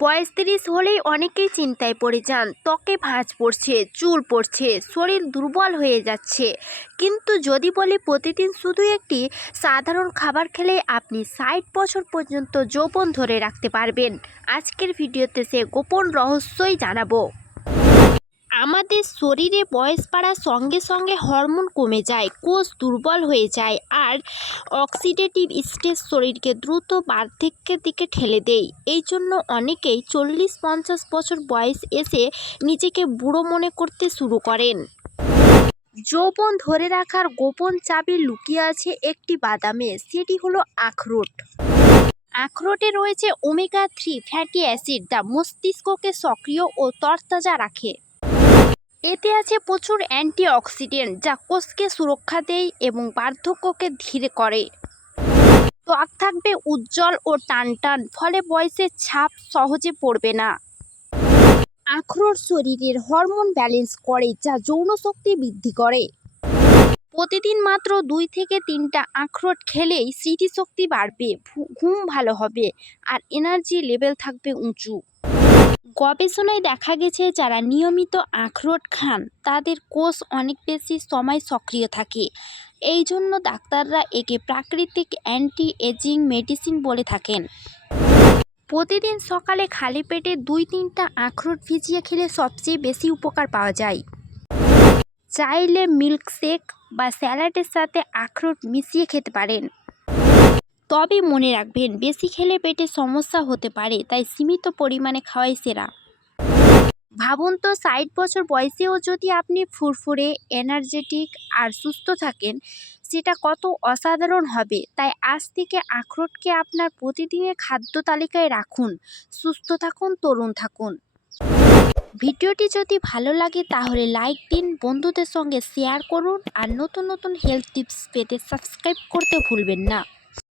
বয়স ৩০ হলেই অনেকেই চিন্তায় পড়ে যান। ত্বকে ভাঁজ পড়ছে, চুল পড়ছে, শরীর দুর্বল হয়ে যাচ্ছে। কিন্তু যদি বলি প্রতিদিন শুধু একটি সাধারণ খাবার খেলেই আপনি ৬০ বছর পর্যন্ত যৌবন ধরে রাখতে পারবেন। আজকের ভিডিওতে সে গোপন রহস্যই জানাবো। আমাদের শরীরে বয়স বাড়ার সঙ্গে সঙ্গে হরমোন কমে যায়, কোষ দুর্বল হয়ে যায় আর অক্সিডেটিভ স্ট্রেস শরীরকে দ্রুত বার্ধক্যের দিকে ঠেলে দেয়। এই জন্য অনেকেই ৪০-৫০ বছর বয়স এসে নিজেকে বুড়ো মনে করতে শুরু করেন। যৌবন ধরে রাখার গোপন চাবি লুকিয়ে আছে একটি বাদামে, সেটি হলো আখরোট। আখরোটে রয়েছে ওমেগা-3 ফ্যাটি অ্যাসিড, যা মস্তিষ্ককে সক্রিয় ও তরতাজা রাখে। এতে আছে প্রচুর অ্যান্টিঅক্সিডেন্ট, যা কোষকে সুরক্ষা দেয় এবং বার্ধক্যকে ধীর করে। ত্বক থাকবে উজ্জ্বল ও টানটান, ফলে বয়সের ছাপ সহজে পড়বে না। আখরোট শরীরের হরমোন ব্যালেন্স করে, যা যৌন শক্তি বৃদ্ধি করে। প্রতিদিন মাত্র ২ থেকে ৩টা আখরোট খেলেই স্মৃতিশক্তি বাড়বে, ঘুম ভালো হবে আর এনার্জি লেভেল থাকবে উঁচু। গবেষণায় দেখা গেছে যারা নিয়মিত আখরোট খান তাদের কোষ অনেক বেশি সময় সক্রিয় থাকে। এই জন্য ডাক্তাররা একে প্রাকৃতিক অ্যান্টি এজিং মেডিসিন বলে থাকেন। প্রতিদিন সকালে খালি পেটে ২-৩টা আখরোট ভিজিয়ে খেলে সবচেয়ে বেশি উপকার পাওয়া যায়। চাইলে মিল্কশেক বা স্যালাডের সাথে আখরোট মিশিয়ে খেতে পারেন। তবে মনে রাখবেন, বেশি খেলে পেটে সমস্যা হতে পারে, তাই সীমিত পরিমাণে খাওয়াই সেরা। ভাবুন তো, ৬০ বছর বয়সেও যদি আপনি ফুরফুরে, এনার্জেটিক আর সুস্থ থাকেন, সেটা কত অসাধারণ হবে। তাই আজ থেকে আখরোটকে আপনার প্রতিদিনের খাদ্য তালিকায় রাখুন। সুস্থ থাকুন, তরুণ থাকুন। ভিডিওটি যদি ভালো লাগে তাহলে লাইক দিন, বন্ধুদের সঙ্গে শেয়ার করুন আর নতুন নতুন হেলথ টিপস পেতে সাবস্ক্রাইব করতে ভুলবেন না।